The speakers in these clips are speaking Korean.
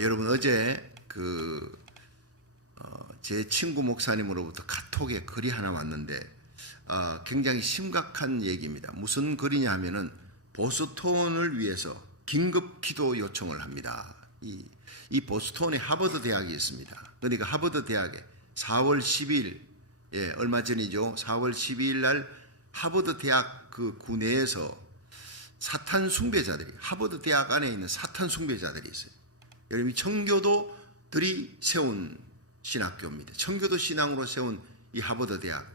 여러분 어제 제 친구 목사님으로부터 카톡에 글이 하나 왔는데 굉장히 심각한 얘기입니다. 무슨 글이냐 하면은 보스턴을 위해서 긴급 기도 요청을 합니다. 이 보스턴에 하버드 대학이 있습니다. 그러니까 하버드 대학에 4월 12일 얼마 전이죠. 4월 12일 날 하버드 대학 그 구내에서 사탄 숭배자들이, 하버드 대학 안에 있는 사탄 숭배자들이 있어요. 여러분, 청교도들이 세운 신학교입니다. 청교도 신앙으로 세운 이 하버드 대학,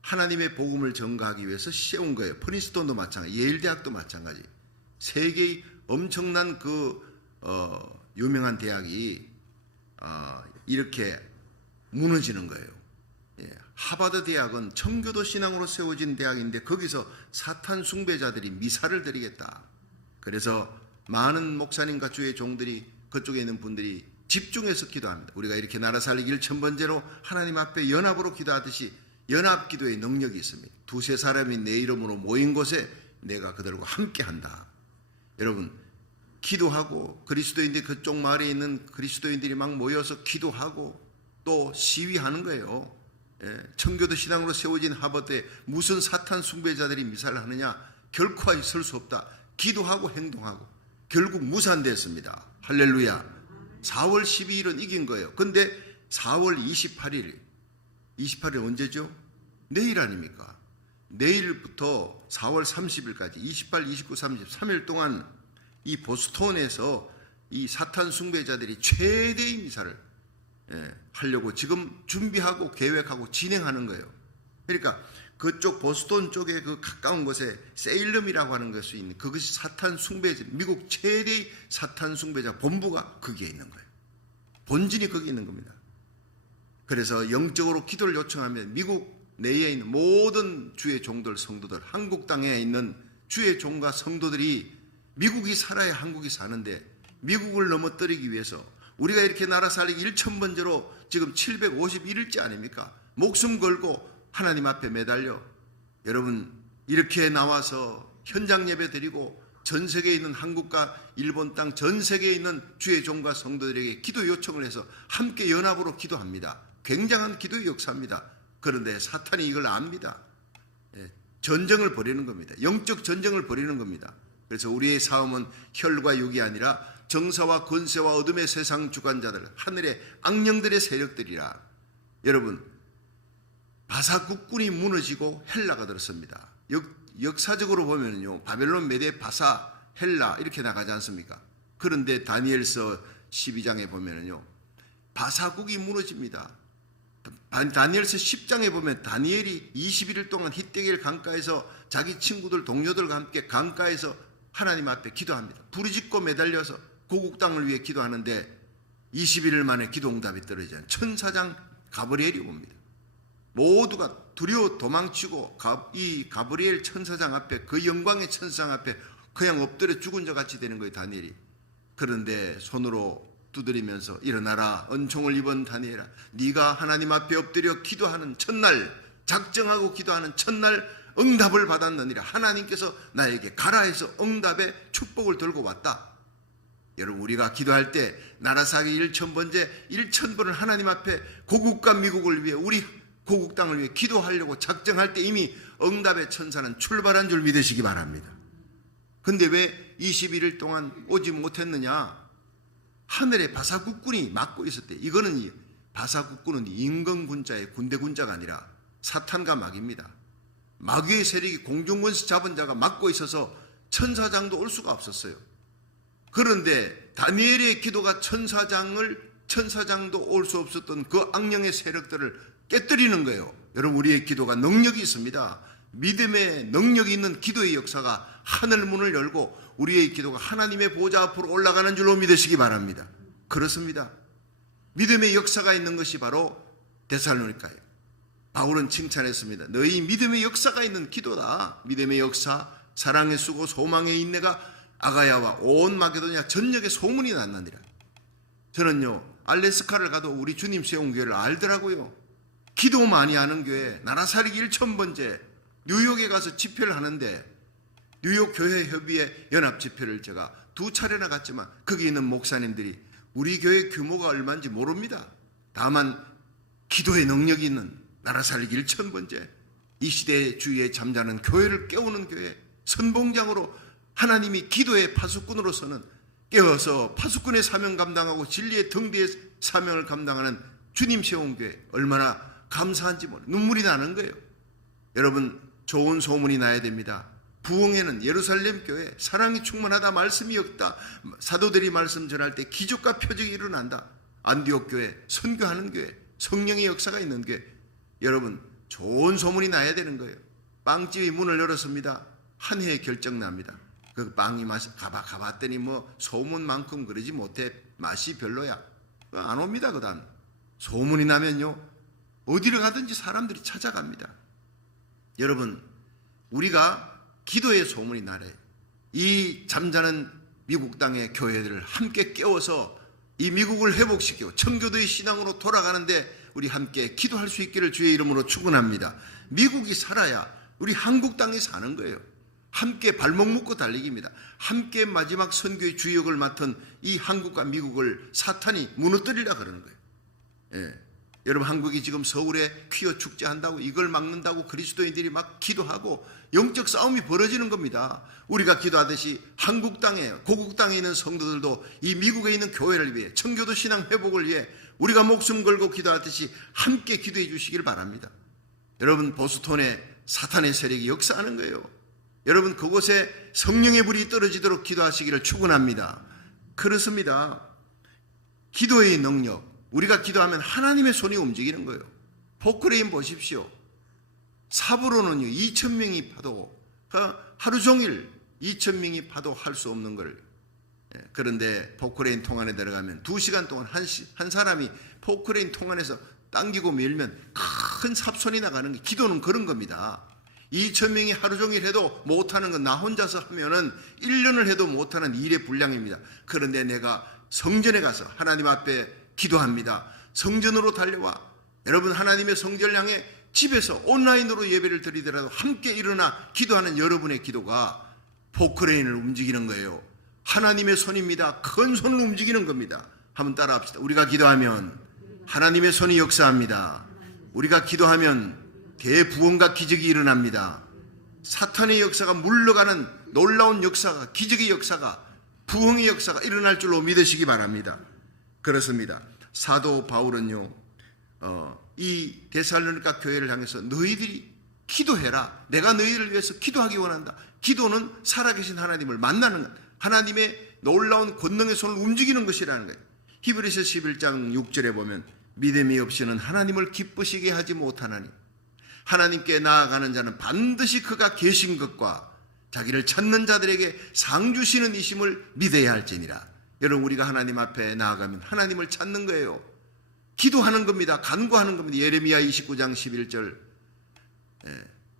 하나님의 복음을 전가하기 위해서 세운 거예요. 프린스턴도 마찬가지, 예일 대학도 마찬가지. 세계의 엄청난 유명한 대학이 이렇게 무너지는 거예요. 하버드 대학은 청교도 신앙으로 세워진 대학인데 거기서 사탄 숭배자들이 미사를 드리겠다. 그래서 많은 목사님과 주의 종들이, 그쪽에 있는 분들이 집중해서 기도합니다. 우리가 이렇게 나라 살리기 1000번째로 하나님 앞에 연합으로 기도하듯이 연합기도의 능력이 있습니다. 두세 사람이 내 이름으로 모인 곳에 내가 그들과 함께한다. 여러분, 기도하고 그리스도인들, 그쪽 마을에 있는 그리스도인들이 막 모여서 기도하고 또 시위하는 거예요. 청교도 신앙으로 세워진 하버드에 무슨 사탄 숭배자들이 미사를 하느냐? 결코 있을 수 없다. 기도하고 행동하고 결국 무산됐습니다. 할렐루야. 4월 12일은 이긴 거예요. 근데 4월 28일 언제죠? 내일 아닙니까? 내일부터 4월 30일까지 28, 29, 30, 3일 동안 이 보스턴에서 이 사탄 숭배자들이 최대의 미사를 하려고 지금 준비하고 계획하고 진행하는 거예요. 그러니까 그쪽 보스턴 쪽에 그 가까운 곳에 세일럼이라고 하는 것이 있는, 그것이 사탄 숭배자, 미국 최대의 사탄 숭배자 본부가 거기에 있는 거예요. 본진이 거기 있는 겁니다. 그래서 영적으로 기도를 요청하면 미국 내에 있는 모든 주의 종들, 성도들, 한국 땅에 있는 주의 종과 성도들이, 미국이 살아야 한국이 사는데 미국을 넘어뜨리기 위해서 우리가 이렇게 나라 살리기 1000번째로 지금 751일째 아닙니까? 목숨 걸고 하나님 앞에 매달려 여러분 이렇게 나와서 현장 예배 드리고 전 세계에 있는 한국과 일본 땅 전 세계에 있는 주의 종과 성도들에게 기도 요청을 해서 함께 연합으로 기도합니다. 굉장한 기도의 역사입니다. 그런데 사탄이 이걸 압니다. 전쟁을 벌이는 겁니다. 영적 전쟁을 벌이는 겁니다. 그래서 우리의 싸움은 혈과 육이 아니라 정사와 권세와 어둠의 세상 주관자들, 하늘의 악령들의 세력들이라. 여러분, 바사 국군이 무너지고 헬라가 들었습니다. 역사적으로 보면요, 바벨론, 메데, 바사, 헬라 이렇게 나가지 않습니까? 그런데 다니엘서 12장에 보면요, 바사국이 무너집니다. 다니엘서 10장에 보면 다니엘이 21일 동안 히데겔 강가에서 자기 친구들, 동료들과 함께 강가에서 하나님 앞에 기도합니다. 부르짖고 매달려서 고국 땅을 위해 기도하는데 21일 만에 기도 응답이 떨어지는 천사장 가브리엘이 옵니다. 모두가 두려워 도망치고 이 가브리엘 천사장 앞에, 그 영광의 천사장 앞에 그냥 엎드려 죽은 자 같이 되는 거예요, 다니엘이. 그런데 손으로 두드리면서 일어나라, 은총을 입은 다니엘아, 네가 하나님 앞에 엎드려 기도하는 첫날, 작정하고 기도하는 첫날 응답을 받았느니라. 하나님께서 나에게 가라 해서 응답의 축복을 들고 왔다. 여러분, 우리가 기도할 때 나라 살기 1000번째 1000번을 하나님 앞에 고국과 미국을 위해, 우리 고국 땅을 위해 기도하려고 작정할 때 이미 응답의 천사는 출발한 줄 믿으시기 바랍니다. 근데 왜 21일 동안 오지 못했느냐? 하늘에 바사국군이 막고 있었대. 이거는 바사국군은 임금군자의 군대군자가 아니라 사탄과 마귀입니다. 마귀의 세력이 공중권세 잡은 자가 막고 있어서 천사장도 올 수가 없었어요. 그런데 다니엘의 기도가 천사장도 올 수 없었던 그 악령의 세력들을 깨뜨리는 거예요. 여러분, 우리의 기도가 능력이 있습니다. 믿음의 능력이 있는 기도의 역사가 하늘문을 열고 우리의 기도가 하나님의 보좌 앞으로 올라가는 줄로 믿으시기 바랍니다. 그렇습니다. 믿음의 역사가 있는 것이 바로 데살로니가예요. 바울은 칭찬했습니다. 너희 믿음의 역사가 있는 기도다. 믿음의 역사, 사랑의 수고, 소망의 인내가 아가야와 온 마게도냐 전역에 소문이 났느니라. 저는요, 알래스카를 가도 우리 주님 세운 교회를 알더라고요. 기도 많이 하는 교회, 나라 살리기 1000번째, 뉴욕에 가서 집회를 하는데 뉴욕 교회 협의회 연합 집회를 제가 2차례나 갔지만 거기 있는 목사님들이 우리 교회 규모가 얼마인지 모릅니다. 다만 기도의 능력이 있는 나라 살리기 1000번째, 이 시대의 주위에 잠자는 교회를 깨우는 교회, 선봉장으로 하나님이 기도의 파수꾼으로서는 깨어서 파수꾼의 사명 감당하고 진리의 등대의 사명을 감당하는 주님 세운 교회, 얼마나 감사한지 몰라요. 눈물이 나는 거예요. 여러분, 좋은 소문이 나야 됩니다. 부흥회는 예루살렘 교회 사랑이 충만하다, 말씀이 없다, 사도들이 말씀 전할 때 기적과 표적이 일어난다, 안디옥 교회 선교하는 교회, 성령의 역사가 있는 교회. 여러분, 좋은 소문이 나야 되는 거예요. 빵집이 문을 열었습니다. 한 해에 결정 납니다. 그 빵이 맛이 가봤더니 뭐 소문만큼 그러지 못해, 맛이 별로야, 안 옵니다. 그다음 소문이 나면요 어디를 가든지 사람들이 찾아갑니다. 여러분, 우리가 기도의 소문이 나래, 이 잠자는 미국 땅의 교회들을 함께 깨워서 이 미국을 회복시키고 청교도의 신앙으로 돌아가는데 우리 함께 기도할 수 있기를 주의 이름으로 축원합니다. 미국이 살아야 우리 한국 땅이 사는 거예요. 함께 발목 묶고 달리기입니다. 함께 마지막 선교의 주역을 맡은 이 한국과 미국을 사탄이 무너뜨리려 그러는 거예요. 예. 여러분, 한국이 지금 서울에 퀴어 축제 한다고 이걸 막는다고 그리스도인들이 막 기도하고 영적 싸움이 벌어지는 겁니다. 우리가 기도하듯이 한국 땅에, 고국 땅에 있는 성도들도 이 미국에 있는 교회를 위해, 청교도 신앙 회복을 위해 우리가 목숨 걸고 기도하듯이 함께 기도해 주시기를 바랍니다. 여러분, 보스턴에 사탄의 세력이 역사하는 거예요. 여러분, 그곳에 성령의 불이 떨어지도록 기도하시기를 축원합니다. 그렇습니다. 기도의 능력, 우리가 기도하면 하나님의 손이 움직이는 거예요. 포크레인 보십시오. 삽으로는요 2000명이 파도, 하루 종일 2000명이 파도 할 수 없는 걸, 그런데 포크레인 통 안에 들어가면 2시간 동안 한 사람이 포크레인 통 안에서 당기고 밀면 큰 삽손이 나가는 게, 기도는 그런 겁니다. 2000명이 하루 종일 해도 못하는 건 나 혼자서 하면은 1년을 해도 못하는 일의 분량입니다. 그런데 내가 성전에 가서 하나님 앞에 기도합니다. 성전으로 달려와, 여러분, 하나님의 성전을 향해 집에서 온라인으로 예배를 드리더라도 함께 일어나 기도하는 여러분의 기도가 포크레인을 움직이는 거예요. 하나님의 손입니다. 큰 손을 움직이는 겁니다. 한번 따라 합시다. 우리가 기도하면 하나님의 손이 역사합니다. 우리가 기도하면 대부흥과 기적이 일어납니다. 사탄의 역사가 물러가는 놀라운 역사가, 기적의 역사가, 부흥의 역사가 일어날 줄로 믿으시기 바랍니다. 그렇습니다. 사도 바울은요 이 데살로니가 교회를 향해서 너희들이 기도해라, 내가 너희들을 위해서 기도하기 원한다. 기도는 살아계신 하나님을 만나는, 하나님의 놀라운 권능의 손을 움직이는 것이라는 거예요. 히브리서 11장 6절에 보면 믿음이 없이는 하나님을 기쁘시게 하지 못하나니 하나님께 나아가는 자는 반드시 그가 계신 것과 자기를 찾는 자들에게 상 주시는 이심을 믿어야 할지니라. 여러분, 우리가 하나님 앞에 나아가면 하나님을 찾는 거예요. 기도하는 겁니다. 간구하는 겁니다. 예레미야 29장 11절,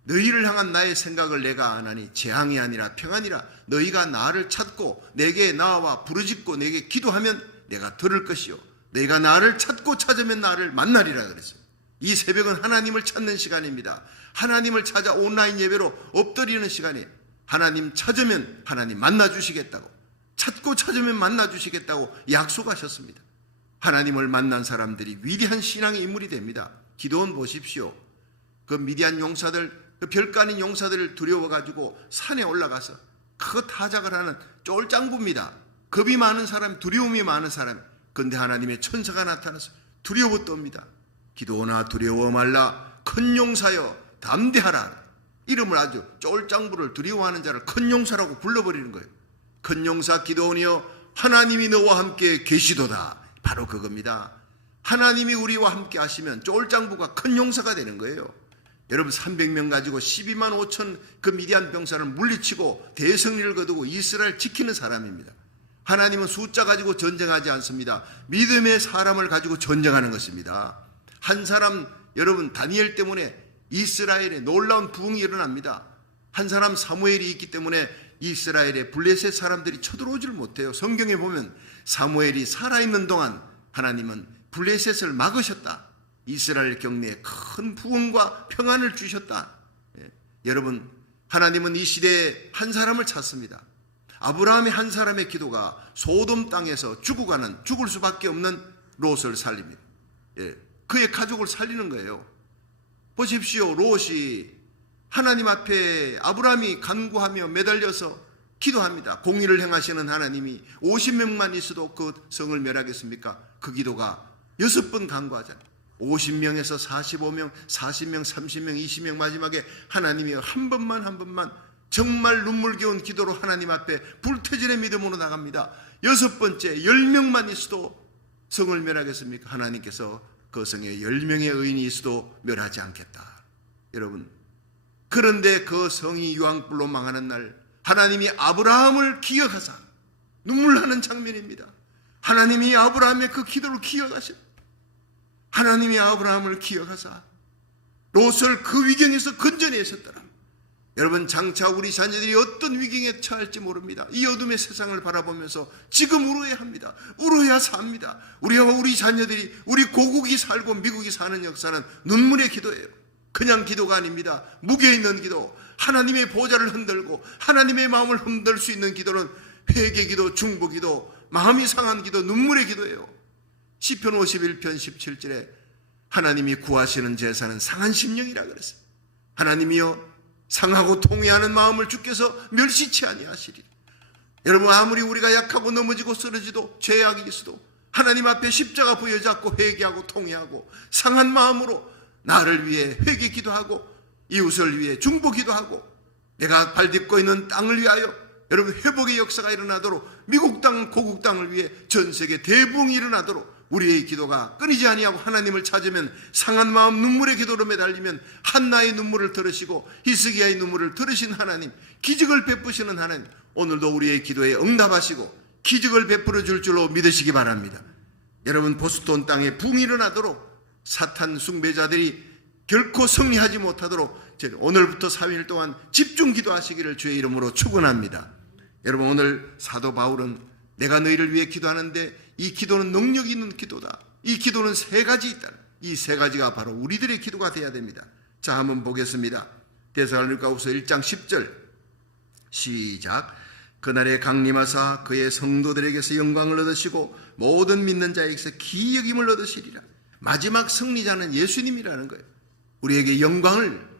너희를 향한 나의 생각을 내가 아나니 재앙이 아니라 평안이라. 너희가 나를 찾고 내게 나와 부르짖고 내게 기도하면 내가 들을 것이요 내가 나를 찾고 찾으면 나를 만나리라 그랬어요. 이 새벽은 하나님을 찾는 시간입니다. 하나님을 찾아 온라인 예배로 엎드리는 시간이에요. 하나님 찾으면 하나님 만나주시겠다고, 찾고 찾으면 만나주시겠다고 약속하셨습니다. 하나님을 만난 사람들이 위대한 신앙의 인물이 됩니다. 기도원 보십시오. 그 미디안 용사들, 그 별거 아닌 용사들을 두려워가지고 산에 올라가서 그 타작을 하는 쫄짱부입니다. 겁이 많은 사람, 두려움이 많은 사람. 그런데 하나님의 천사가 나타나서 두려워 떱니다. 기도나 두려워 말라, 큰 용사여 담대하라. 이름을 아주, 쫄짱부를 두려워하는 자를 큰 용사라고 불러버리는 거예요. 큰 용사 기도원이여 하나님이 너와 함께 계시도다. 바로 그겁니다. 하나님이 우리와 함께 하시면 쫄짱부가 큰 용사가 되는 거예요. 여러분, 300명 가지고 12만 5천 그 미디안 병사를 물리치고 대승리를 거두고 이스라엘 지키는 사람입니다. 하나님은 숫자 가지고 전쟁하지 않습니다. 믿음의 사람을 가지고 전쟁하는 것입니다. 한 사람, 여러분, 다니엘 때문에 이스라엘에 놀라운 부흥이 일어납니다. 한 사람 사무엘이 있기 때문에 이스라엘의 블레셋 사람들이 쳐들어오질 못해요. 성경에 보면 사무엘이 살아있는 동안 하나님은 블레셋을 막으셨다. 이스라엘 경내에 큰 부흥과 평안을 주셨다. 여러분, 하나님은 이 시대에 한 사람을 찾습니다. 아브라함의 한 사람의 기도가 소돔 땅에서 죽을 수밖에 없는 롯을 살립니다. 예, 그의 가족을 살리는 거예요. 보십시오. 롯이 하나님 앞에 아브라함이 간구하며 매달려서 기도합니다. 공의를 행하시는 하나님이 50명만 있어도 그 성을 멸하겠습니까? 그 기도가 6번 간구하잖아요. 50명에서 45명, 40명, 30명, 20명, 마지막에 하나님이 한 번만 정말 눈물겨운 기도로 하나님 앞에 불태질의 믿음으로 나갑니다. 6번째, 10명만 있어도 성을 멸하겠습니까? 하나님께서 그 성에 10명의 의인이 있어도 멸하지 않겠다. 여러분, 그런데 그 성이 유황불로 망하는 날 하나님이 아브라함을 기억하사, 눈물나는 장면입니다. 하나님이 아브라함의 그 기도를 기억하십니다. 하나님이 아브라함을 기억하사 롯을 그 위경에서 건져내셨더라. 여러분, 장차 우리 자녀들이 어떤 위경에 처할지 모릅니다. 이 어둠의 세상을 바라보면서 지금 울어야 합니다. 울어야 삽니다. 우리 자녀들이, 우리 고국이 살고 미국이 사는 역사는 눈물의 기도예요. 그냥 기도가 아닙니다. 무게 있는 기도, 하나님의 보좌를 흔들고 하나님의 마음을 흔들 수 있는 기도는 회개기도, 중보기도, 마음이 상한 기도, 눈물의 기도예요. 시편 51편 17절에 하나님이 구하시는 제사는 상한 심령이라 그랬어요. 하나님이여, 상하고 통회하는 마음을 주께서 멸시치 아니하시리라. 여러분, 아무리 우리가 약하고 넘어지고 쓰러지도 죄악이 있어도 하나님 앞에 십자가 부여잡고 회개하고 통회하고 상한 마음으로 나를 위해 회개 기도하고 이웃을 위해 중보 기도하고 내가 발딛고 있는 땅을 위하여 여러분 회복의 역사가 일어나도록, 미국 땅, 고국 땅을 위해 전 세계 대붕이 일어나도록 우리의 기도가 끊이지 아니하고 하나님을 찾으면, 상한 마음 눈물의 기도로 매달리면 한나의 눈물을 들으시고 히스기야의 눈물을 들으신 하나님, 기적을 베푸시는 하나님, 오늘도 우리의 기도에 응답하시고 기적을 베풀어 줄 줄로 믿으시기 바랍니다. 여러분, 보스턴 땅에 붕이 일어나도록 사탄 숭배자들이 결코 승리하지 못하도록 오늘부터 3일 동안 집중 기도하시기를 주의 이름으로 축원합니다. 여러분, 오늘 사도 바울은 내가 너희를 위해 기도하는데 이 기도는 능력 있는 기도다. 이 기도는 3가지 있다. 이 3가지가 바로 우리들의 기도가 되어야 됩니다. 자, 한번 보겠습니다. 데살로니가후서 1장 10절 시작. 그날에 강림하사 그의 성도들에게서 영광을 얻으시고 모든 믿는 자에게서 기여김을 얻으시리라. 마지막 승리자는 예수님이라는 거예요. 우리에게 영광을,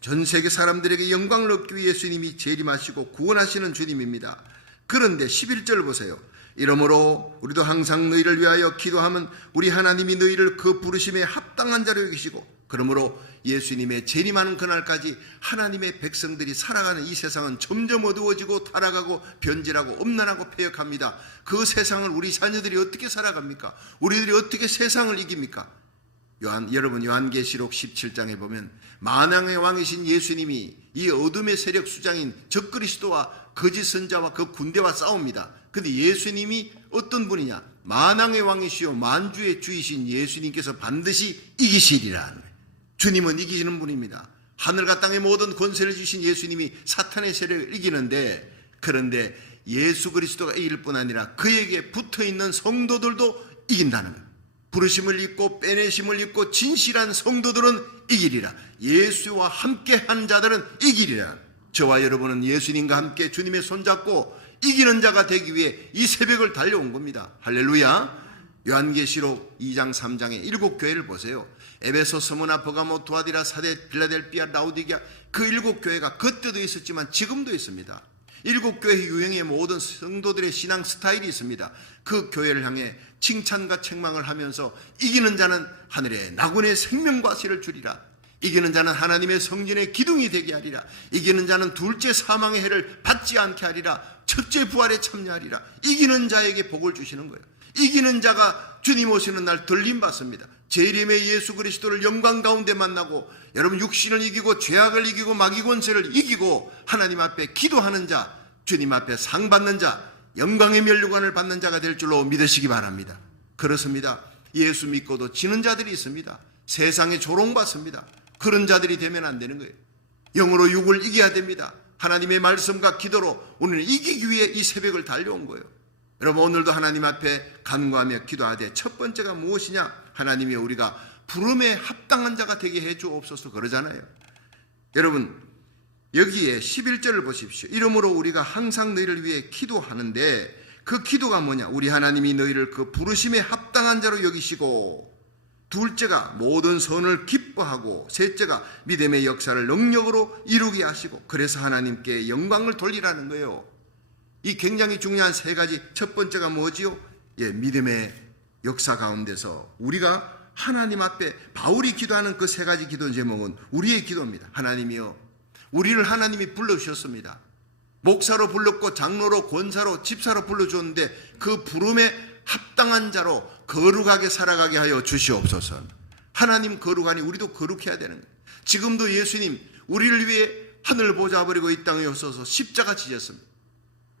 전 세계 사람들에게 영광을 얻기 위해 예수님이 재림하시고 구원하시는 주님입니다. 그런데 11절 보세요. 이러므로 우리도 항상 너희를 위하여 기도하면 우리 하나님이 너희를 그 부르심에 합당한 자로 여기시고, 그러므로 예수님의 재림하는 그날까지 하나님의 백성들이 살아가는 이 세상은 점점 어두워지고 타락하고 변질하고 음란하고 폐역합니다. 그 세상을 우리 자녀들이 어떻게 살아갑니까? 우리들이 어떻게 세상을 이깁니까? 여러분, 요한계시록 17장에 보면 만왕의 왕이신 예수님이 이 어둠의 세력 수장인 적그리스도와 거짓 선자와 그 군대와 싸웁니다. 근데 예수님이 어떤 분이냐? 만왕의 왕이시요 만주의 주이신 예수님께서 반드시 이기시리라. 주님은 이기시는 분입니다. 하늘과 땅의 모든 권세를 주신 예수님이 사탄의 세력을 이기는데, 그런데 예수 그리스도가 이길 뿐 아니라 그에게 붙어있는 성도들도 이긴다는 거예요. 부르심을 입고 빼내심을 입고 진실한 성도들은 이기리라. 예수와 함께한 자들은 이기리라. 저와 여러분은 예수님과 함께 주님의 손잡고 이기는 자가 되기 위해 이 새벽을 달려온 겁니다. 할렐루야. 요한계시록 2장 3장의 7교회를 보세요. 에베소, 스무나, 버가모, 두아디라, 사데, 빌라델비아, 라우디게아, 그 7교회가 그때도 있었지만 지금도 있습니다. 7교회 유형의 모든 성도들의 신앙 스타일이 있습니다. 그 교회를 향해 칭찬과 책망을 하면서 이기는 자는 하늘의 나군의 생명과실을 주리라. 이기는 자는 하나님의 성전의 기둥이 되게 하리라. 이기는 자는 둘째 사망의 해를 받지 않게 하리라. 첫째 부활에 참여하리라. 이기는 자에게 복을 주시는 거예요. 이기는 자가 주님 오시는 날 들림받습니다. 재림의 예수 그리스도를 영광 가운데 만나고, 여러분, 육신을 이기고 죄악을 이기고 마귀 권세를 이기고 하나님 앞에 기도하는 자, 주님 앞에 상 받는 자, 영광의 면류관을 받는 자가 될 줄로 믿으시기 바랍니다. 그렇습니다. 예수 믿고도 지는 자들이 있습니다. 세상에 조롱받습니다. 그런 자들이 되면 안 되는 거예요. 영으로 육을 이겨야 됩니다. 하나님의 말씀과 기도로 우리는 이기기 위해 이 새벽을 달려온 거예요. 여러분, 오늘도 하나님 앞에 간구하며 기도하되 첫 번째가 무엇이냐? 하나님이 우리가 부름에 합당한 자가 되게 해 주옵소서 그러잖아요. 여러분, 여기에 11절을 보십시오. 이러므로 우리가 항상 너희를 위해 기도하는데 그 기도가 뭐냐? 우리 하나님이 너희를 그 부르심에 합당한 자로 여기시고, 둘째가 모든 선을 기뻐하고, 셋째가 믿음의 역사를 능력으로 이루게 하시고, 그래서 하나님께 영광을 돌리라는 거예요. 이 굉장히 중요한 세 가지. 첫 번째가 뭐지요? 믿음의 역사 가운데서 우리가 하나님 앞에 바울이 기도하는 그 세 가지 기도 제목은 우리의 기도입니다. 하나님이요, 우리를 하나님이 불러주셨습니다. 목사로 불렀고 장로로 권사로 집사로 불러주었는데 그 부름에 합당한 자로 거룩하게 살아가게 하여 주시옵소서. 하나님 거룩하니 우리도 거룩해야 되는 거예요. 지금도 예수님 우리를 위해 하늘 보좌 버리고 이 땅에 오셔서 십자가 지셨습니다.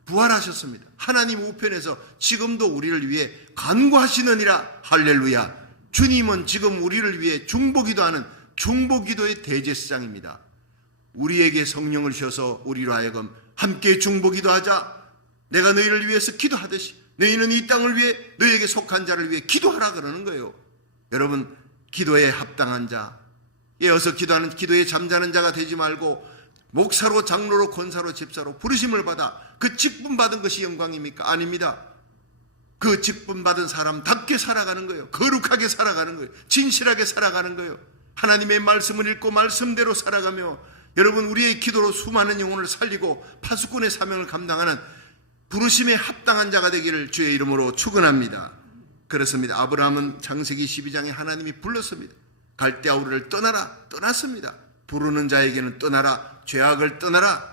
부활하셨습니다. 하나님 우편에서 지금도 우리를 위해 간구하시느니라. 할렐루야. 주님은 지금 우리를 위해 중보기도하는 중보기도의 대제사장입니다. 우리에게 성령을 주셔서 우리로 하여금 함께 중보기도하자. 내가 너희를 위해서 기도하듯이 너희는 이 땅을 위해 너희에게 속한 자를 위해 기도하라 그러는 거예요. 여러분, 기도에 합당한 자, 어서 기도하는 기도에 잠자는 자가 되지 말고 목사로 장로로 권사로 집사로 부르심을 받아 그 직분 받은 것이 영광입니까? 아닙니다. 그 직분 받은 사람답게 살아가는 거예요. 거룩하게 살아가는 거예요. 진실하게 살아가는 거예요. 하나님의 말씀을 읽고 말씀대로 살아가며, 여러분, 우리의 기도로 수많은 영혼을 살리고 파수꾼의 사명을 감당하는 부르심에 합당한 자가 되기를 주의 이름으로 축원합니다. 그렇습니다. 아브라함은 창세기 12장에 하나님이 불렀습니다. 갈대아 우르를 떠나라. 떠났습니다. 부르는 자에게는 떠나라. 죄악을 떠나라.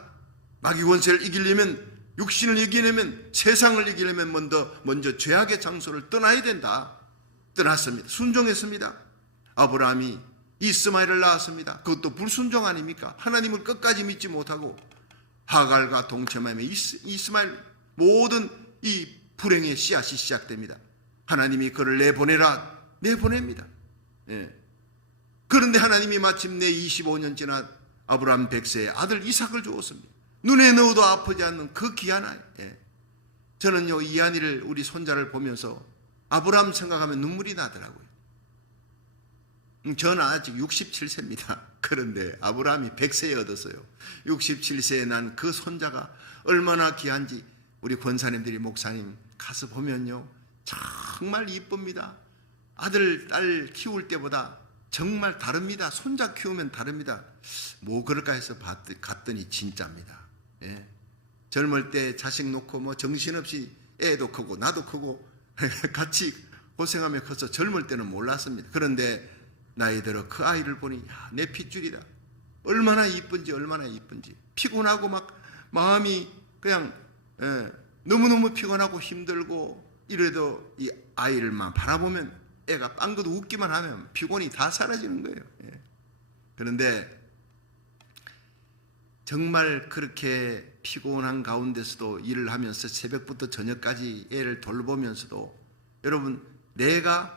마귀 권세를 이기려면, 육신을 이기려면, 세상을 이기려면 먼저 죄악의 장소를 떠나야 된다. 떠났습니다. 순종했습니다. 아브라함이 이스마엘을 낳았습니다. 그것도 불순종 아닙니까? 하나님을 끝까지 믿지 못하고 하갈과 동침하며 이스마엘 모든 이 불행의 씨앗이 시작됩니다. 하나님이 그를 내보냅니다. 그런데 하나님이 마침내 25년 지난 아브라함 100세의 아들 이삭을 주었습니다. 눈에 넣어도 아프지 않는 그 귀한 아이. 저는요, 이 아이를, 우리 손자를 보면서 아브라함 생각하면 눈물이 나더라고요. 저는 아직 67세입니다. 그런데 아브라함이 100세에 얻었어요. 67세에 난 그 손자가 얼마나 귀한지 우리 권사님들이, 목사님 가서 보면요, 정말 이쁩니다. 아들, 딸 키울 때보다 정말 다릅니다. 손자 키우면 다릅니다. 뭐 그럴까 해서 갔더니 진짜입니다. 젊을 때 자식 놓고 정신없이 애도 크고 나도 크고 같이 고생하며 커서 젊을 때는 몰랐습니다. 그런데 나이 들어 그 아이를 보니 내 핏줄이다. 얼마나 이쁜지 피곤하고 막 마음이 그냥 너무너무 피곤하고 힘들고 이래도 이 아이를만 바라보면, 애가 빵긋 웃기만 하면 피곤이 다 사라지는 거예요. 그런데 정말 그렇게 피곤한 가운데서도 일을 하면서 새벽부터 저녁까지 애를 돌보면서도, 여러분, 내가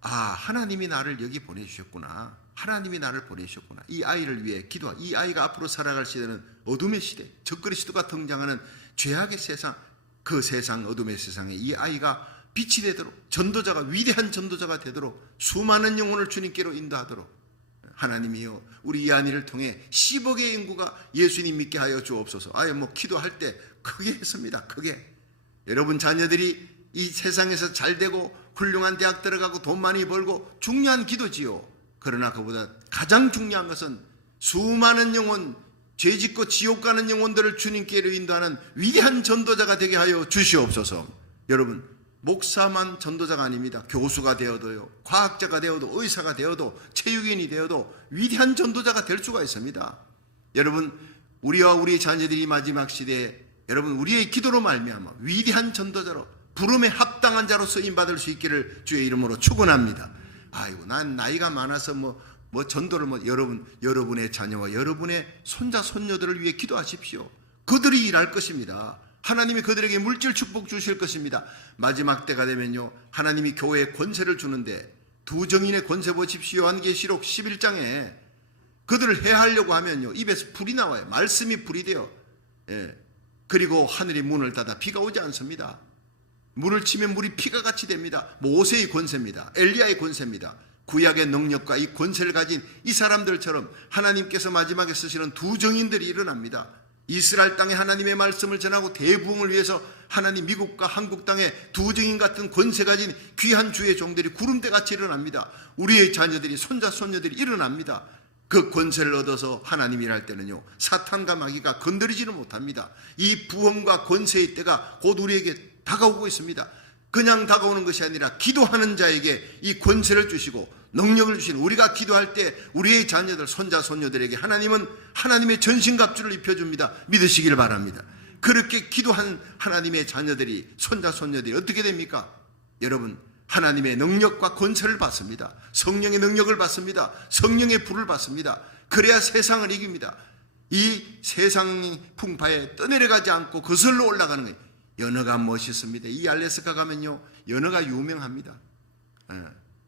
하나님이 나를 여기 보내주셨구나. 하나님이 나를 보내셨구나. 이 아이를 위해 기도하고, 이 아이가 앞으로 살아갈 시대는 어둠의 시대, 적그리스도가 등장하는 죄악의 세상, 그 세상, 어둠의 세상에 이 아이가 빛이 되도록, 전도자가, 위대한 전도자가 되도록, 수많은 영혼을 주님께로 인도하도록 하나님이요, 우리 이 아이를 통해 10억의 인구가 예수님 믿게 하여 주옵소서. 기도할 때 크게 했습니다. 크게. 여러분 자녀들이 이 세상에서 잘 되고 훌륭한 대학 들어가고 돈 많이 벌고 중요한 기도지요. 그러나 그보다 가장 중요한 것은 수많은 영혼, 죄짓고 지옥 가는 영혼들을 주님께로 인도하는 위대한 전도자가 되게 하여 주시옵소서. 여러분, 목사만 전도자가 아닙니다. 교수가 되어도요, 과학자가 되어도, 의사가 되어도, 체육인이 되어도 위대한 전도자가 될 수가 있습니다. 여러분, 우리와 우리 자녀들이 마지막 시대에, 여러분, 우리의 기도로 말미암아 위대한 전도자로, 부름에 합당한 자로 쓰임받을 수 있기를 주의 이름으로 축원합니다. 난 나이가 많아서 전도를 여러분의 자녀와 여러분의 손자 손녀들을 위해 기도하십시오. 그들이 일할 것입니다. 하나님이 그들에게 물질 축복 주실 것입니다. 마지막 때가 되면요, 하나님이 교회에 권세를 주는데, 두 정인의 권세 보십시오. 요한계시록 11장에 그들을 해하려고 하면요, 입에서 불이 나와요. 말씀이 불이 돼요. 그리고 하늘이 문을 닫아 비가 오지 않습니다. 물을 치면 물이 피가 같이 됩니다. 모세의 권세입니다. 엘리야의 권세입니다. 구약의 능력과 이 권세를 가진 이 사람들처럼 하나님께서 마지막에 쓰시는 두 정인들이 일어납니다. 이스라엘 땅에 하나님의 말씀을 전하고 대부흥을 위해서 하나님 미국과 한국 땅에 두 정인 같은 권세 가진 귀한 주의 종들이 구름대같이 일어납니다. 우리의 자녀들이 손자 손녀들이 일어납니다. 그 권세를 얻어서 하나님이 일할 때는요, 사탄과 마귀가 건드리지는 못합니다. 이 부흥과 권세의 때가 곧 우리에게 다가오고 있습니다. 그냥 다가오는 것이 아니라 기도하는 자에게 이 권세를 주시고 능력을 주시는, 우리가 기도할 때 우리의 자녀들 손자 손녀들에게 하나님은 하나님의 전신갑주를 입혀줍니다. 믿으시길 바랍니다. 그렇게 기도한 하나님의 자녀들이, 손자 손녀들이 어떻게 됩니까? 여러분, 하나님의 능력과 권세를 받습니다. 성령의 능력을 받습니다. 성령의 불을 받습니다. 그래야 세상을 이깁니다. 이 세상 풍파에 떠내려가지 않고 거슬러 올라가는 거예요. 연어가 멋있습니다. 이 알래스카 가면요, 연어가 유명합니다.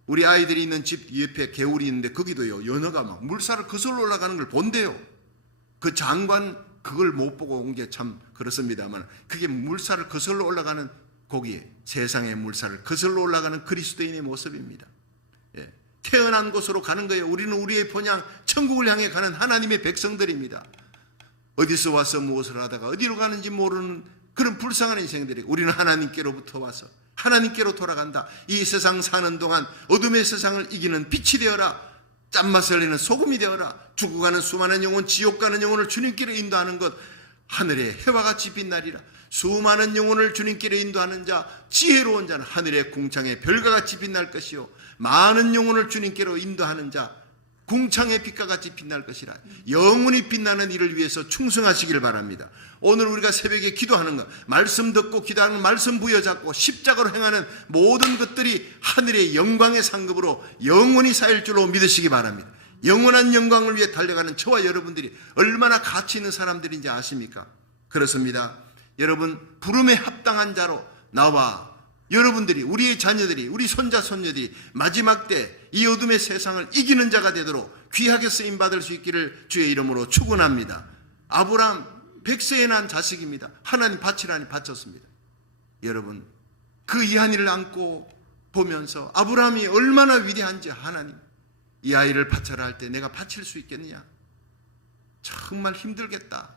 우리 아이들이 있는 집 옆에 개울이 있는데 거기도요, 연어가 막 물살을 거슬러 올라가는 걸 본대요. 그 장관 그걸 못 보고 온 게 참 그렇습니다만, 그게 물살을 거슬러 올라가는 거기에 세상의 물살을 거슬러 올라가는 그리스도인의 모습입니다. 예. 태어난 곳으로 가는 거예요. 우리는 우리의 본향 천국을 향해 가는 하나님의 백성들입니다. 어디서 와서 무엇을 하다가 어디로 가는지 모르는 그런 불쌍한 인생들이, 우리는 하나님께로부터 와서 하나님께로 돌아간다. 이 세상 사는 동안 어둠의 세상을 이기는 빛이 되어라. 짠맛을 내는 소금이 되어라. 죽어가는 수많은 영혼, 지옥 가는 영혼을 주님께로 인도하는 것, 하늘의 해와 같이 빛나리라. 수많은 영혼을 주님께로 인도하는 자, 지혜로운 자는 하늘의 궁창의 별과 같이 빛날 것이요, 많은 영혼을 주님께로 인도하는 자, 궁창의 빛과 같이 빛날 것이라. 영원히 빛나는 일을 위해서 충성하시길 바랍니다. 오늘 우리가 새벽에 기도하는 것, 말씀 듣고 기도하는, 말씀 부여잡고 십자가로 행하는 모든 것들이 하늘의 영광의 상급으로 영원히 쌓일 줄로 믿으시기 바랍니다. 영원한 영광을 위해 달려가는 저와 여러분들이 얼마나 가치 있는 사람들인지 아십니까? 그렇습니다. 여러분, 부름에 합당한 자로 나와 여러분들이, 우리의 자녀들이, 우리 손자 손녀들이 마지막 때 이 어둠의 세상을 이기는 자가 되도록 귀하게 쓰임받을 수 있기를 주의 이름으로 축원합니다. 아브라함 100세에 난 자식입니다. 하나님 바치라니 바쳤습니다. 여러분, 그 이한이를 안고 보면서 아브라함이 얼마나 위대한지, 하나님 이 아이를 바쳐라 할 때 내가 바칠 수 있겠느냐, 정말 힘들겠다.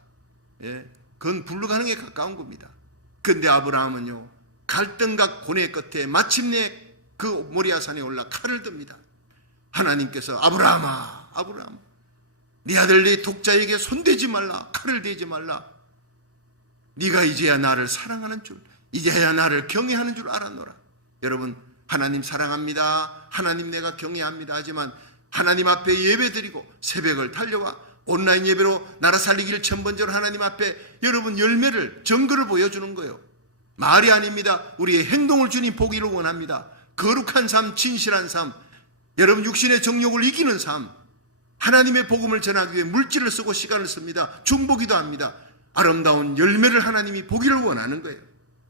예, 그건 불가능에 가까운 겁니다. 그런데 아브라함은요, 갈등과 고뇌 끝에 마침내 그 모리아산에 올라 칼을 듭니다. 하나님께서 아브라함아, 아브라함, 네 아들 네 독자에게 손대지 말라, 칼을 대지 말라. 네가 이제야 나를 사랑하는 줄, 이제야 나를 경외하는 줄 알았노라. 여러분, 하나님 사랑합니다, 하나님 내가 경외합니다 하지만 하나님 앞에 예배드리고 새벽을 달려와 온라인 예배로 나라 살리기를 천번째로 하나님 앞에 여러분 열매를, 증거를 보여주는 거예요. 말이 아닙니다. 우리의 행동을 주님 보기를 원합니다. 거룩한 삶, 진실한 삶, 여러분 육신의 정욕을 이기는 삶, 하나님의 복음을 전하기 위해 물질을 쓰고 시간을 씁니다. 중보기도 합니다. 아름다운 열매를 하나님이 보기를 원하는 거예요.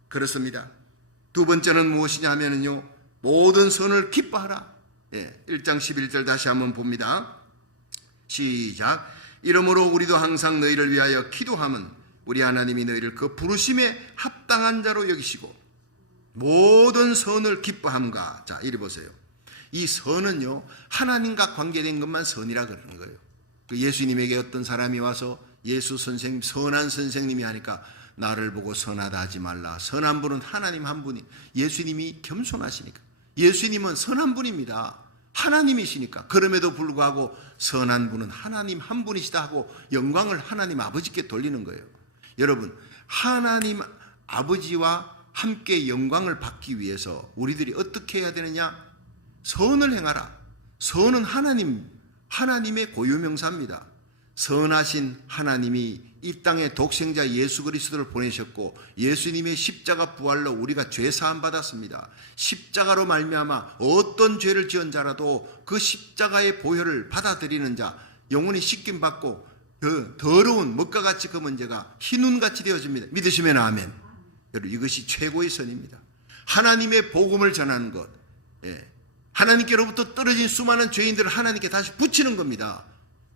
그렇습니다. 두 번째는 무엇이냐 하면요, 모든 선을 기뻐하라. 1장 11절 다시 한번 봅니다. 시작. 이러므로 우리도 항상 너희를 위하여 기도함은 우리 하나님이 너희를 그 부르심에 합당한 자로 여기시고 모든 선을 기뻐함과. 자, 이리 보세요. 이 선은요, 하나님과 관계된 것만 선이라 그러는 거예요. 그 예수님에게 어떤 사람이 와서 예수 선생님, 선한 선생님이 하니까 나를 보고 선하다 하지 말라. 선한 분은 하나님 한 분이, 예수님이 겸손하시니까. 예수님은 선한 분입니다. 하나님이시니까. 그럼에도 불구하고 선한 분은 하나님 한 분이시다 하고 영광을 하나님 아버지께 돌리는 거예요. 여러분, 하나님 아버지와 함께 영광을 받기 위해서 우리들이 어떻게 해야 되느냐? 선을 행하라. 선은 하나님의 고유명사입니다. 선하신 하나님이 이 땅에 독생자 예수 그리스도를 보내셨고 예수님의 십자가 부활로 우리가 죄 사함 받았습니다. 십자가로 말미암아 어떤 죄를 지은 자라도 그 십자가의 보혈을 받아들이는 자, 영원히 씻김 받고 그 더러운 먹과 같이 검은 죄가 흰눈같이 되어집니다. 믿으시면 아멘. 여러분, 이것이 최고의 선입니다. 하나님의 복음을 전하는 것, 하나님께로부터 떨어진 수많은 죄인들을 하나님께 다시 붙이는 겁니다.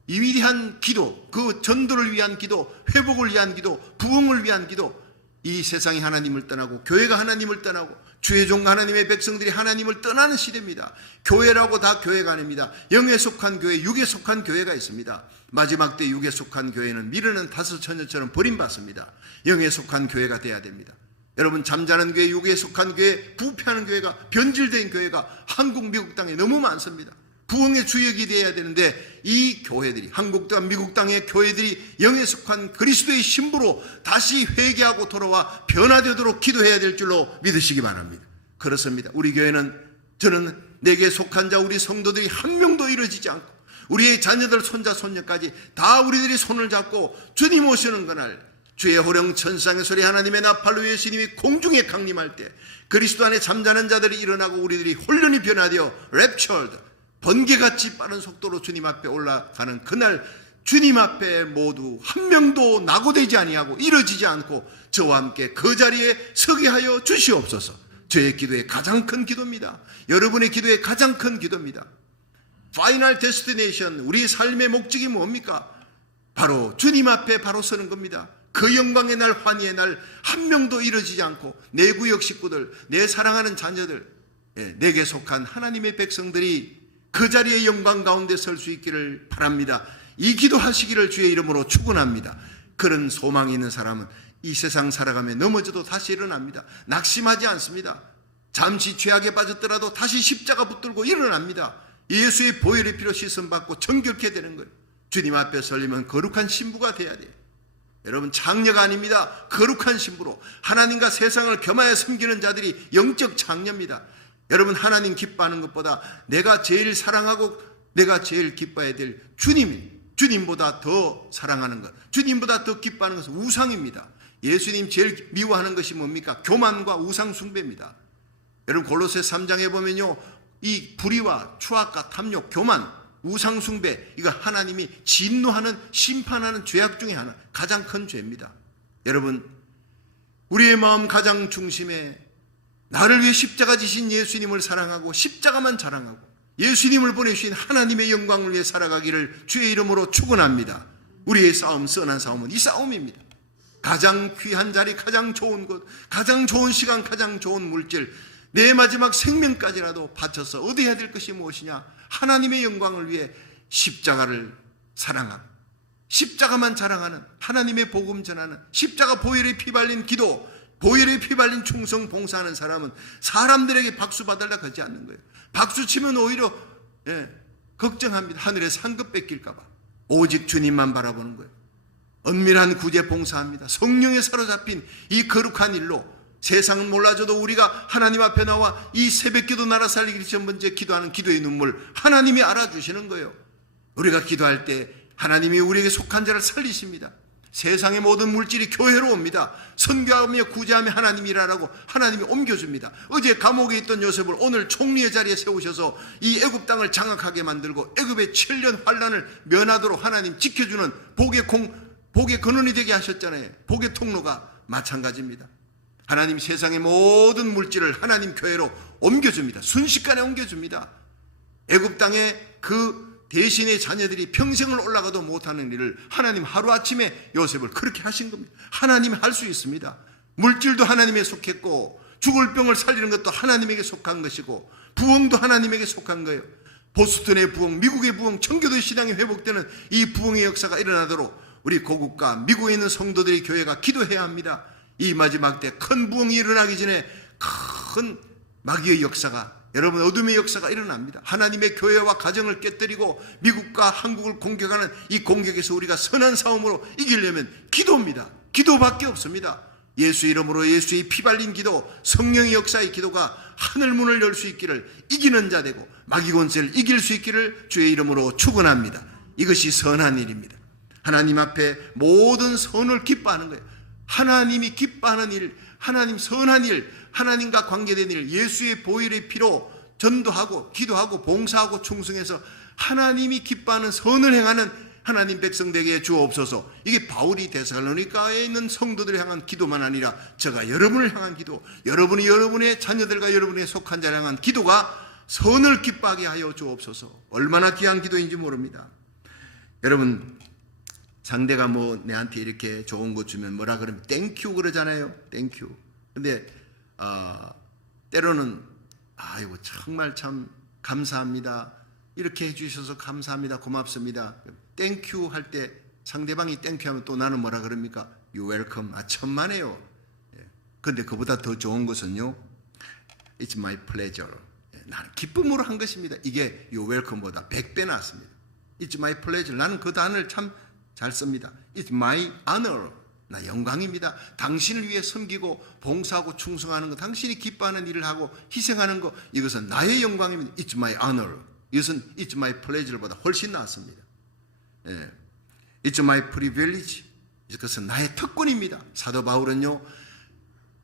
이 위대한 기도, 그 전도를 위한 기도, 회복을 위한 기도, 부흥을 위한 기도, 이 세상이 하나님을 떠나고 교회가 하나님을 떠나고 주의 종 하나님의 백성들이 하나님을 떠나는 시대입니다. 교회라고 다 교회가 아닙니다. 영에 속한 교회, 육에 속한 교회가 있습니다. 마지막 때 육에 속한 교회는 미르는 다섯 처녀처럼 버림받습니다. 영에 속한 교회가 돼야 됩니다. 여러분, 잠자는 교회, 육에 속한 교회, 부패하는 교회가, 변질된 교회가 한국, 미국 땅에 너무 많습니다. 부흥의 주역이 되어야 되는데 이 교회들이, 한국 땅, 미국 땅의 교회들이 영에 속한 그리스도의 신부로 다시 회개하고 돌아와 변화되도록 기도해야 될 줄로 믿으시기 바랍니다. 그렇습니다. 우리 교회는, 저는 내게 속한 자 우리 성도들이 한 명도 이루어지지 않고 우리의 자녀들, 손자, 손녀까지 다 우리들이 손을 잡고 주님 오시는 그날, 주의 호령 천상의 소리, 하나님의 나팔로 예수님이 공중에 강림할 때 그리스도 안에 잠자는 자들이 일어나고 우리들이 혼련히 변화되어 랩처드, 번개같이 빠른 속도로 주님 앞에 올라가는 그날, 주님 앞에 모두 한 명도 낙오되지 아니하고 이뤄지지 않고 저와 함께 그 자리에 서게 하여 주시옵소서. 저의 기도의 가장 큰 기도입니다. 여러분의 기도의 가장 큰 기도입니다. 파이널 데스티네이션, 우리 삶의 목적이 뭡니까? 바로 주님 앞에 바로 서는 겁니다. 그 영광의 날, 환희의 날, 한 명도 이루어지지 않고 내 구역 식구들, 내 사랑하는 자녀들, 내게 속한 하나님의 백성들이 그 자리의 영광 가운데 설 수 있기를 바랍니다. 이 기도하시기를 주의 이름으로 축원합니다. 그런 소망이 있는 사람은 이 세상 살아가며 넘어져도 다시 일어납니다. 낙심하지 않습니다. 잠시 죄악에 빠졌더라도 다시 십자가 붙들고 일어납니다. 예수의 보혈의 피로 씻음받고 정결케 되는 거예요. 주님 앞에 설리면 거룩한 신부가 돼야 돼요. 여러분, 장녀가 아닙니다. 거룩한 신부로 하나님과 세상을 겸하여 섬기는 자들이 영적 장녀입니다. 여러분, 하나님 기뻐하는 것보다 내가 제일 사랑하고 내가 제일 기뻐해야 될 주님보다 더 사랑하는 것, 주님보다 더 기뻐하는 것은 우상입니다. 예수님 제일 미워하는 것이 뭡니까? 교만과 우상 숭배입니다. 여러분, 골로새 3장에 보면요, 이 불의와 추악과 탐욕, 교만, 우상 숭배, 이거 하나님이 진노하는, 심판하는 죄악 중에 하나, 가장 큰 죄입니다. 여러분, 우리의 마음 가장 중심에 나를 위해 십자가 지신 예수님을 사랑하고 십자가만 자랑하고 예수님을 보내주신 하나님의 영광을 위해 살아가기를 주의 이름으로 축원합니다. 우리의 싸움, 선한 싸움은 이 싸움입니다. 가장 귀한 자리, 가장 좋은 곳, 가장 좋은 시간, 가장 좋은 물질, 내 마지막 생명까지라도 바쳐서 얻어야 될 것이 무엇이냐? 하나님의 영광을 위해 십자가를 사랑하고 십자가만 자랑하는, 하나님의 복음 전하는, 십자가 보혈에 피 발린 기도, 보혈에 피 발린 충성 봉사하는 사람은 사람들에게 박수 받으려고 하지 않는 거예요. 박수 치면 오히려 걱정합니다. 하늘에 상급 뺏길까 봐. 오직 주님만 바라보는 거예요. 은밀한 구제 봉사합니다. 성령에 사로잡힌 이 거룩한 일로 세상은 몰라줘도 우리가 하나님 앞에 나와 이 새벽기도 나라 살리기 전 번째 기도하는 기도의 눈물, 하나님이 알아주시는 거예요. 우리가 기도할 때 하나님이 우리에게 속한 자를 살리십니다. 세상의 모든 물질이 교회로 옵니다. 선교하며 구제하며 하나님이 일하라고 하나님이 옮겨줍니다. 어제 감옥에 있던 요셉을 오늘 총리의 자리에 세우셔서 이 애굽 땅을 장악하게 만들고 애굽의 7년 환란을 면하도록 하나님 지켜주는 복의 근원이 되게 하셨잖아요. 복의 통로가 마찬가지입니다. 하나님 세상의 모든 물질을 하나님 교회로 옮겨줍니다. 순식간에 옮겨줍니다. 애굽 땅에 그 대신의 자녀들이 평생을 올라가도 못하는 일을 하나님 하루아침에 요셉을 그렇게 하신 겁니다. 하나님이 할 수 있습니다. 물질도 하나님에 속했고 죽을 병을 살리는 것도 하나님에게 속한 것이고 부흥도 하나님에게 속한 거예요. 보스턴의 부흥, 미국의 부흥, 청교도 신앙이 회복되는 이 부흥의 역사가 일어나도록 우리 고국과 미국에 있는 성도들이, 교회가 기도해야 합니다. 이 마지막 때 큰 부흥이 일어나기 전에 큰 마귀의 역사가, 여러분, 어둠의 역사가 일어납니다. 하나님의 교회와 가정을 깨뜨리고 미국과 한국을 공격하는 이 공격에서 우리가 선한 싸움으로 이기려면 기도입니다. 기도밖에 없습니다. 예수 이름으로 예수의 피 발린 기도, 성령의 역사의 기도가 하늘 문을 열 수 있기를, 이기는 자 되고 마귀 권세를 이길 수 있기를 주의 이름으로 축원합니다. 이것이 선한 일입니다. 하나님 앞에 모든 선을 기뻐하는 거예요. 하나님이 기뻐하는 일, 하나님 선한 일, 하나님과 관계된 일, 예수의 보혈의 피로 전도하고 기도하고 봉사하고 충성해서 하나님이 기뻐하는 선을 행하는 하나님 백성되게 주옵소서. 이게 바울이 데살로니가에 있는 성도들을 향한 기도만 아니라 제가 여러분을 향한 기도, 여러분이 여러분의 자녀들과 여러분의 속한 자를 향한 기도가 선을 기뻐하게 하여 주옵소서. 얼마나 귀한 기도인지 모릅니다. 여러분, 상대가 뭐 내한테 이렇게 좋은 거 주면 뭐라 그러면 땡큐 그러잖아요. 땡큐. 근데 때로는 아이고 정말 참 감사합니다. 이렇게 해주셔서 감사합니다. 고맙습니다. 땡큐 할 때 상대방이 땡큐 하면 또 나는 뭐라 그럽니까? You welcome. 천만에요. 그런데 그보다 더 좋은 것은요. It's my pleasure. 나는 기쁨으로 한 것입니다. 이게 You welcome보다 100배 낫습니다. It's my pleasure. 나는 그 단어를 참 잘 씁니다. It's my honor. 나 영광입니다. 당신을 위해 섬기고 봉사하고 충성하는 것, 당신이 기뻐하는 일을 하고 희생하는 것, 이것은 나의 영광입니다. It's my honor. 이것은 It's my pleasure보다 훨씬 낫습니다. It's my privilege. 이것은 나의 특권입니다. 사도 바울은요,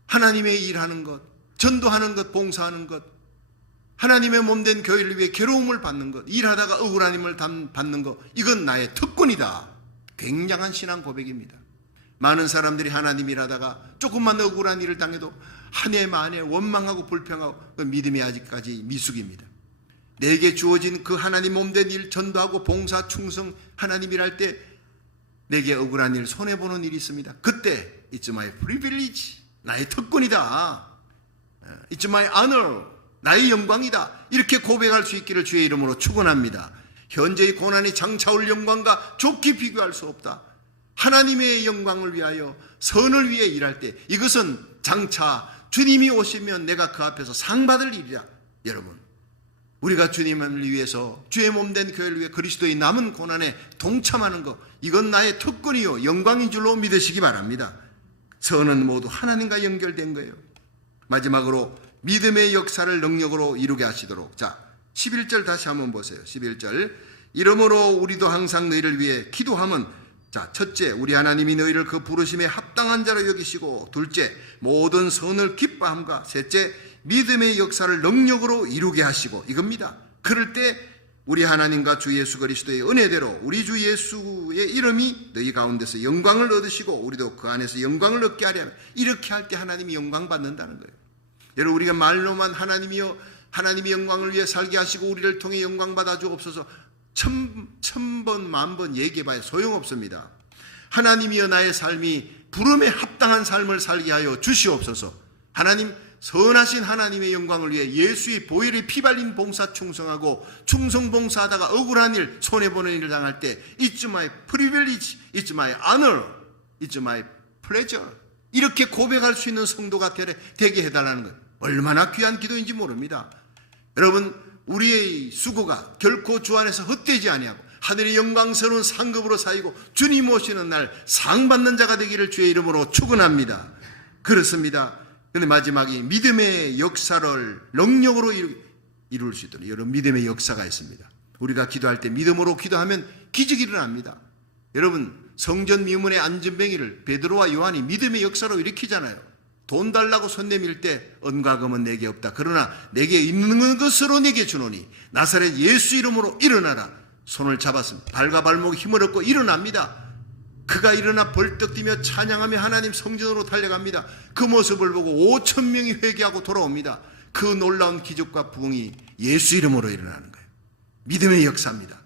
하나님의 일하는 것, 전도하는 것, 봉사하는 것, 하나님의 몸된 교회를 위해 괴로움을 받는 것, 일하다가 억울한 힘을 받는 것, 이건 나의 특권이다. 굉장한 신앙 고백입니다. 많은 사람들이 하나님 일하다가 조금만 억울한 일을 당해도 한 해 만에 원망하고 불평하고 그 믿음이 아직까지 미숙입니다. 내게 주어진 그 하나님 몸된 일, 전도하고 봉사, 충성, 하나님 일할 때 내게 억울한 일, 손해보는 일이 있습니다. 그때 It's my privilege. 나의 특권이다. It's my honor. 나의 영광이다. 이렇게 고백할 수 있기를 주의 이름으로 축원합니다. 현재의 고난이 장차올 영광과 좋게 비교할 수 없다. 하나님의 영광을 위하여 선을 위해 일할 때 이것은 장차 주님이 오시면 내가 그 앞에서 상 받을 일이라. 여러분, 우리가 주님을 위해서 주의 몸된 교회를 위해 그리스도의 남은 고난에 동참하는 것, 이건 나의 특권이요 영광인 줄로 믿으시기 바랍니다. 선은 모두 하나님과 연결된 거예요. 마지막으로 믿음의 역사를 능력으로 이루게 하시도록. 자, 11절 다시 한번 보세요. 11절. 이러므로 우리도 항상 너희를 위해 기도함은, 자, 첫째, 우리 하나님이 너희를 그 부르심에 합당한 자로 여기시고, 둘째, 모든 선을 기뻐함과, 셋째, 믿음의 역사를 능력으로 이루게 하시고, 이겁니다. 그럴 때 우리 하나님과 주 예수 그리스도의 은혜대로 우리 주 예수의 이름이 너희 가운데서 영광을 얻으시고 우리도 그 안에서 영광을 얻게 하려면, 이렇게 할 때 하나님이 영광 받는다는 거예요. 여러분, 우리가 말로만 하나님이여 하나님의 영광을 위해 살게 하시고 우리를 통해 영광 받아 주옵소서 천번 만번 얘기해봐야 소용없습니다. 하나님이여 나의 삶이 부름에 합당한 삶을 살게 하여 주시옵소서. 하나님, 선하신 하나님의 영광을 위해 예수의 보혈의 피 발린 봉사 충성하고 충성 봉사하다가 억울한 일, 손해보는 일을 당할 때 It's my privilege, It's my honor, It's my pleasure, 이렇게 고백할 수 있는 성도가 되게 해달라는 거예요. 얼마나 귀한 기도인지 모릅니다. 여러분, 우리의 수고가 결코 주 안에서 헛되지 아니하고 하늘의 영광스러운 상급으로 쌓이고 주님 오시는 날 상 받는 자가 되기를 주의 이름으로 축원합니다. 그렇습니다. 그런데 마지막에 믿음의 역사를 능력으로 이룰 수 있도록, 여러분, 믿음의 역사가 있습니다. 우리가 기도할 때 믿음으로 기도하면 기적이 일어납니다. 여러분, 성전 미문의 안전뱅이를 베드로와 요한이 믿음의 역사로 일으키잖아요. 돈 달라고 손 내밀 때 은과 금은 내게 없다. 그러나 내게 있는 것으로 내게 주노니 나사렛 예수 이름으로 일어나라. 손을 잡았습니다. 발과 발목에 힘을 얻고 일어납니다. 그가 일어나 벌떡 뛰며 찬양하며 하나님 성전으로 달려갑니다. 그 모습을 보고 5,000명이 회개하고 돌아옵니다. 그 놀라운 기적과 부흥이 예수 이름으로 일어나는 거예요. 믿음의 역사입니다.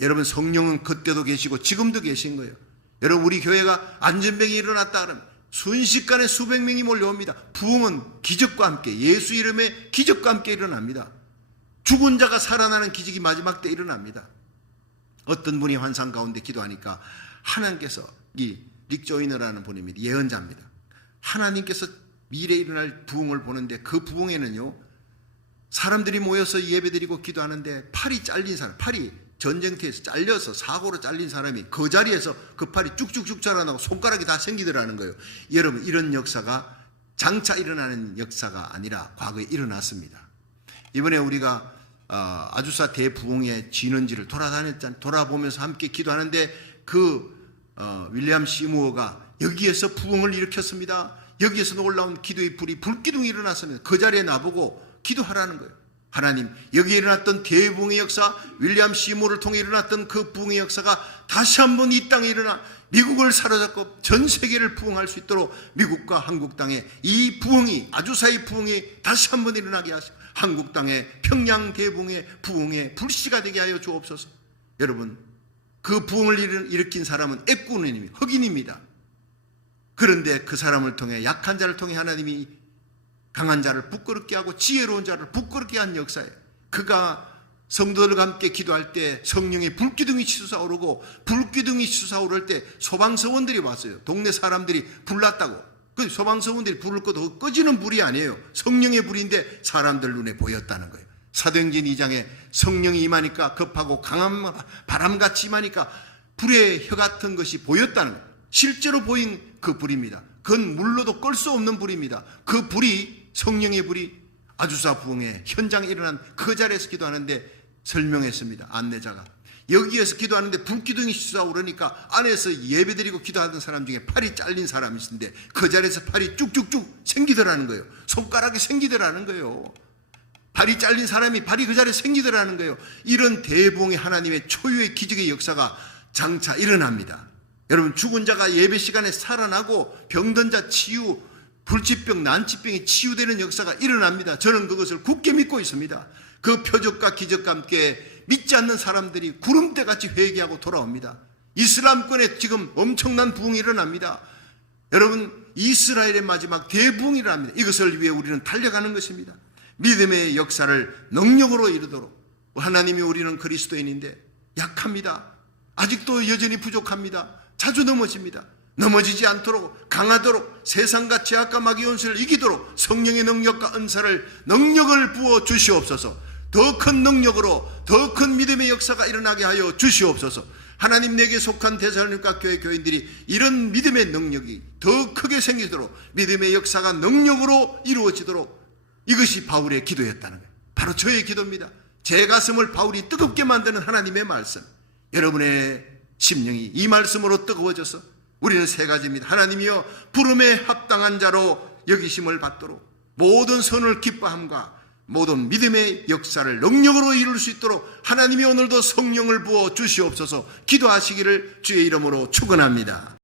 여러분, 성령은 그때도 계시고 지금도 계신 거예요. 여러분, 우리 교회가 안전병이 일어났다 그러면 순식간에 수백 명이 몰려옵니다. 부흥은 기적과 함께, 예수 이름의 기적과 함께 일어납니다. 죽은 자가 살아나는 기적이 마지막 때 일어납니다. 어떤 분이 환상 가운데 기도하니까 하나님께서, 이 릭 조이너라는 분입니다. 예언자입니다. 하나님께서 미래에 일어날 부흥을 보는데 그 부흥에는요, 사람들이 모여서 예배드리고 기도하는데 팔이 잘린 사람, 팔이 전쟁터에서 잘려서 사고로 잘린 사람이 그 자리에서 그 팔이 쭉쭉쭉 자라나고 손가락이 다 생기더라는 거예요. 여러분, 이런 역사가 장차 일어나는 역사가 아니라 과거에 일어났습니다. 이번에 우리가 아주사 대부흥의 진원지를 돌아보면서 함께 기도하는데 윌리엄 시무어가 여기에서 부흥을 일으켰습니다. 여기에서 올라온 기도의 불이 불기둥이 일어났습니다. 그 자리에 나보고 기도하라는 거예요. 하나님, 여기에 일어났던 대부흥의 역사, 윌리엄 시무어를 통해 일어났던 그 부흥의 역사가 다시 한번 이 땅에 일어나 미국을 사로잡고 전 세계를 부흥할 수 있도록 미국과 한국 땅에 이 부흥이, 아주사의 부흥이 다시 한번 일어나게 하시고 한국 땅에 평양 대부흥의 부흥의 불씨가 되게 하여 주옵소서. 여러분, 그 부흥을 일으킨 사람은 애꾸는 흑인입니다. 그런데 그 사람을 통해, 약한 자를 통해 하나님이 강한 자를 부끄럽게 하고 지혜로운 자를 부끄럽게 한 역사예요. 그가 성도들과 함께 기도할 때 성령의 불기둥이 치솟아오르고 불기둥이 치솟아오를 때 소방서원들이 왔어요. 동네 사람들이 불났다고. 그 소방서원들이 불을 꺼도 꺼지는 불이 아니에요. 성령의 불인데 사람들 눈에 보였다는 거예요. 사도행전 2장에 성령이 임하니까 급하고 강한 바람같이 임하니까 불의 혀 같은 것이 보였다는 거예요. 실제로 보인 그 불입니다. 그건 물로도 끌 수 없는 불입니다. 그 불이, 성령의 불이 아주사 부흥의 현장에 일어난 그 자리에서 기도하는데 설명했습니다. 안내자가 여기에서 기도하는데 불기둥이 솟아오르니까 안에서 예배드리고 기도하던 사람 중에 팔이 잘린 사람이 있는데 그 자리에서 팔이 쭉쭉쭉 생기더라는 거예요. 손가락이 생기더라는 거예요. 팔이 잘린 사람이 팔이 그 자리에 생기더라는 거예요. 이런 대봉의 하나님의 초유의 기적의 역사가 장차 일어납니다. 여러분, 죽은 자가 예배 시간에 살아나고 병든 자 치유, 불치병, 난치병이 치유되는 역사가 일어납니다. 저는 그것을 굳게 믿고 있습니다. 그 표적과 기적과 함께 믿지 않는 사람들이 구름대같이 회개하고 돌아옵니다. 이슬람권에 지금 엄청난 부흥이 일어납니다. 여러분, 이스라엘의 마지막 대부흥이 일어납니다. 이것을 위해 우리는 달려가는 것입니다. 믿음의 역사를 능력으로 이루도록. 하나님이 우리는 그리스도인인데 약합니다. 아직도 여전히 부족합니다. 자주 넘어집니다. 넘어지지 않도록 강하도록 세상과 죄악과 마귀의 원수를 이기도록 성령의 능력과 은사를 능력을 부어 주시옵소서. 더 큰 능력으로 더 큰 믿음의 역사가 일어나게 하여 주시옵소서. 하나님, 내게 속한 데살로니가 교회 교인들이 이런 믿음의 능력이 더 크게 생기도록 믿음의 역사가 능력으로 이루어지도록. 이것이 바울의 기도였다는 거예요. 바로 저의 기도입니다. 제 가슴을 바울이 뜨겁게 만드는 하나님의 말씀, 여러분의 심령이 이 말씀으로 뜨거워져서 우리는 세 가지입니다. 하나님이여, 부름에 합당한 자로 여기심을 받도록 모든 선을 기뻐함과 모든 믿음의 역사를 능력으로 이룰 수 있도록 하나님이 오늘도 성령을 부어 주시옵소서. 기도하시기를 주의 이름으로 축원합니다.